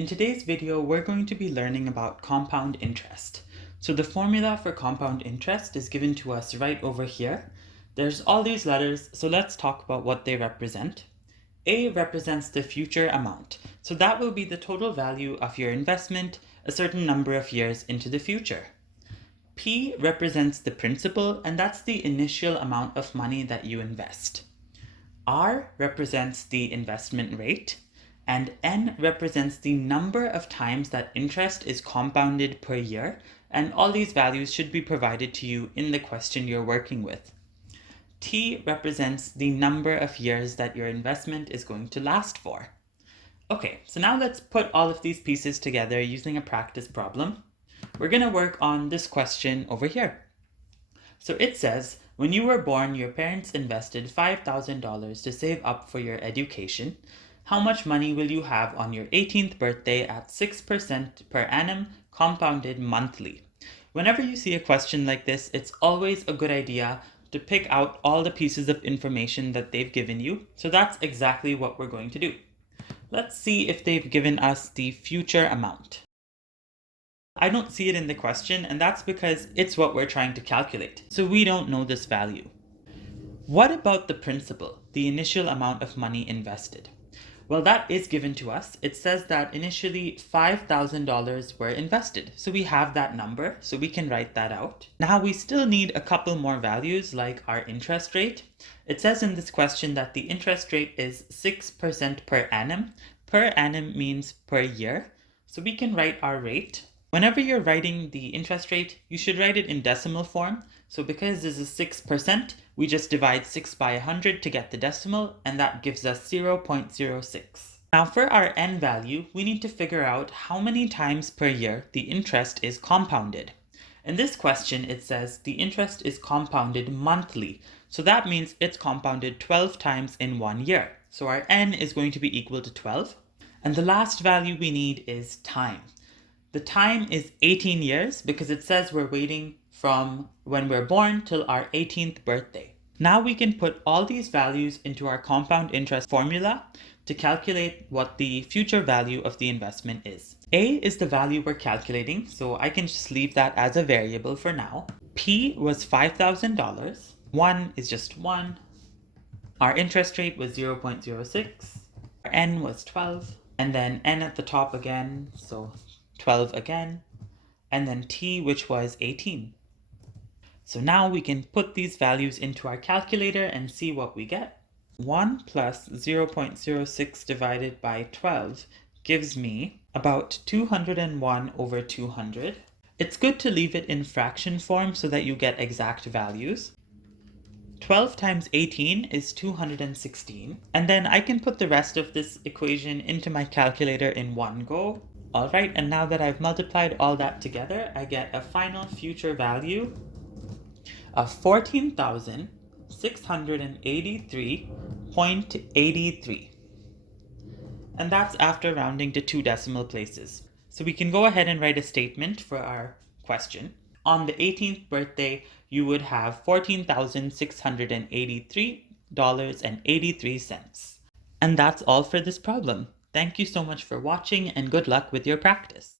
In today's video, we're going to be learning about compound interest. So the formula for compound interest is given to us right over here. There's all these letters, so let's talk about what they represent. A represents the future amount, so that will be the total value of your investment a certain number of years into the future. P represents the principal, and that's the initial amount of money that you invest. R represents the investment rate, and N represents the number of times that interest is compounded per year, and all these values should be provided to you in the question you're working with. T represents the number of years that your investment is going to last for. Okay, so now let's put all of these pieces together using a practice problem. We're going to work on this question over here. So it says, when you were born, your parents invested $5,000 to save up for your education. How much money will you have on your 18th birthday at 6% per annum compounded monthly? Whenever you see a question like this, it's always a good idea to pick out all the pieces of information that they've given you. So that's exactly what we're going to do. Let's see if they've given us the future amount. I don't see it in the question, and that's because it's what we're trying to calculate, so we don't know this value. What about the principal, the initial amount of money invested? Well, that is given to us. It says that initially $5,000 were invested, so we have that number, so we can write that out. Now we still need a couple more values like our interest rate. It says in this question that the interest rate is 6% per annum. Per annum means per year, so we can write our rate. Whenever you're writing the interest rate, you should write it in decimal form. So because this is 6%, we just divide 6 by 100 to get the decimal, and that gives us 0.06. Now for our n value, we need to figure out how many times per year the interest is compounded. In this question, it says the interest is compounded monthly. So that means it's compounded 12 times in 1 year. So our n is going to be equal to 12. And the last value we need is time. The time is 18 years because it says we're waiting from when we're born till our 18th birthday. Now we can put all these values into our compound interest formula to calculate what the future value of the investment is. A is the value we're calculating, so I can just leave that as a variable for now. P was $5,000. 1 is just 1. Our interest rate was 0.06. Our N was 12. And then N at the top again, so 12 again, and then T, which was 18. So now we can put these values into our calculator and see what we get. 1 plus 0.06 divided by 12 gives me about 201 over 200. It's good to leave it in fraction form so that you get exact values. 12 times 18 is 216, and then I can put the rest of this equation into my calculator in one go. Alright, and now that I've multiplied all that together, I get a final future value of 14,683.83. And that's after rounding to 2 decimal places. So we can go ahead and write a statement for our question. On the 18th birthday, you would have $14,683.83. And that's all for this problem. Thank you so much for watching and good luck with your practice.